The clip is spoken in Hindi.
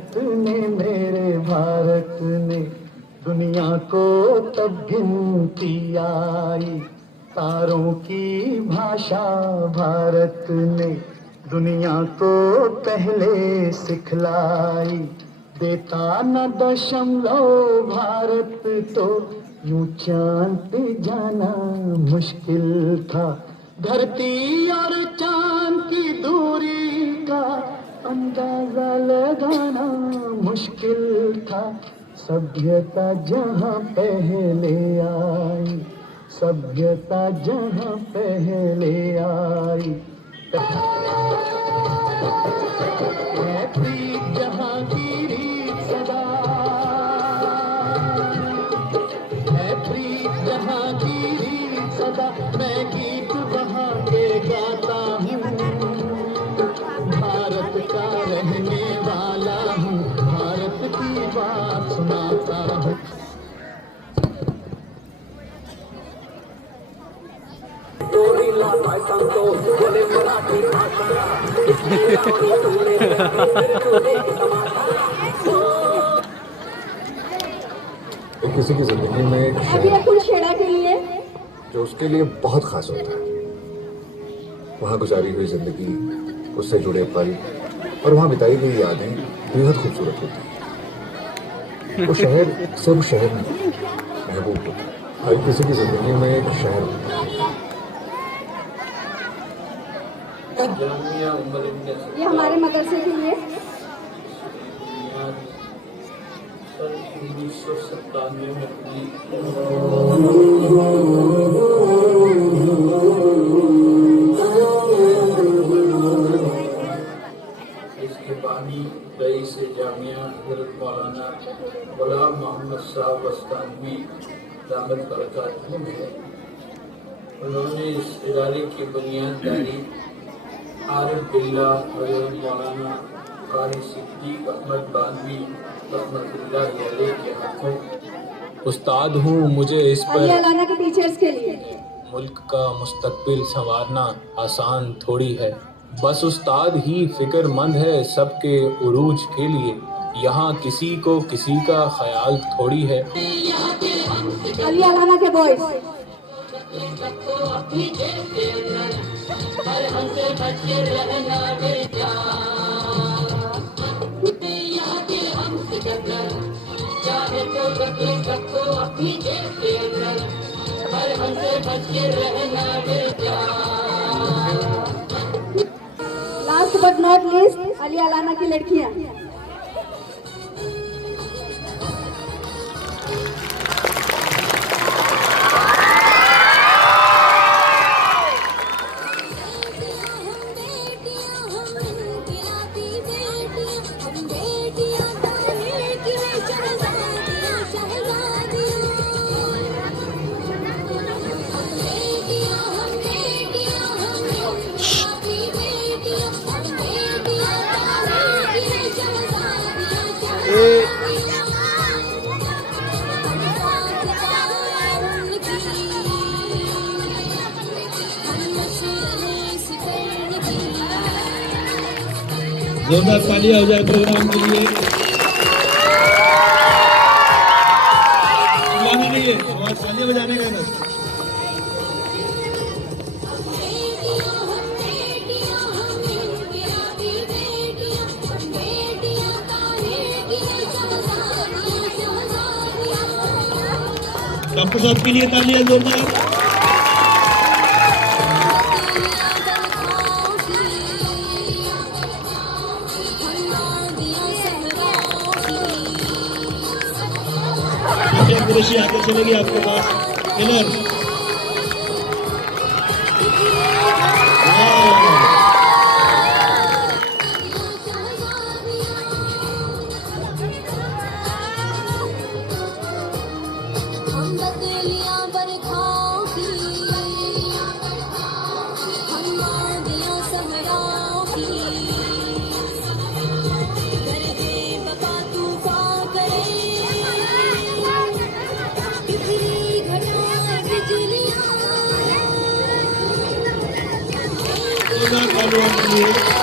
भारत ने, मेरे भारत ने दुनिया को तब गिनती आई। तारों की भाषा भारत ने दुनिया को पहले सिखलाई। देता न दशमलव भारत तो यूं चांद पे जाना मुश्किल था। धरती और चांद की दूरी का अंदाजा लगाना मुश्किल था। सभ्यता जहाँ पहले आई, सभ्यता जहाँ पहले आई। है प्रीत जहाँ की रीत सदा, है प्रीत जहाँ की रीत सदा। मैं गीत वहाँ के गाता हूँ, भारत का रहने वाला हूँ, भारत की बात सुनाता हूँ। किसी की जिंदगी में एक छेड़ा के लिए जो उसके लिए बहुत खास होता है, वहाँ गुजारी हुई जिंदगी, उससे जुड़े पल और वहाँ बिताई गई यादें बेहद खूबसूरत होती है। वो शहर सिर्फ शहर नहीं, महबूब होता है। हर किसी की जिंदगी में एक शहर होता है। ये हमारे मदरसे के लिए 1997 में अपनी इसके बानी रईस जामिया हज़रत मौलाना गुलाम मोहम्मद साहब वस्तानवी दामद बरकातहू है। उन्होंने इस इदारे की बुनियाद डाली। आरिफ बिल्ला हज़रत मौलाना कारी सिद्दीक अहमद बानवी रहमतुल्लाह अलैह के हाथों। उस्ताद हूँ, मुझे इस पर के टीचर्स के लिए मुल्क का मुस्तकबिल संवारना आसान थोड़ी है। बस उस्ताद ही फिक्रमंद है सबके उरूज के लिए। यहाँ किसी को किसी का ख्याल थोड़ी है। अली अलाना के boys last but not least Ali Alana की लड़कियां। जोरदार तालियां हो जाए प्रोग्राम के लिए। चिल्लाना नहीं है, आवाज तालियां बजाने का है। डॉक्टर साहब के लिए तालियां जोरदार। कुरैशी आगे चलेगी आपके पास किलर। Gracias.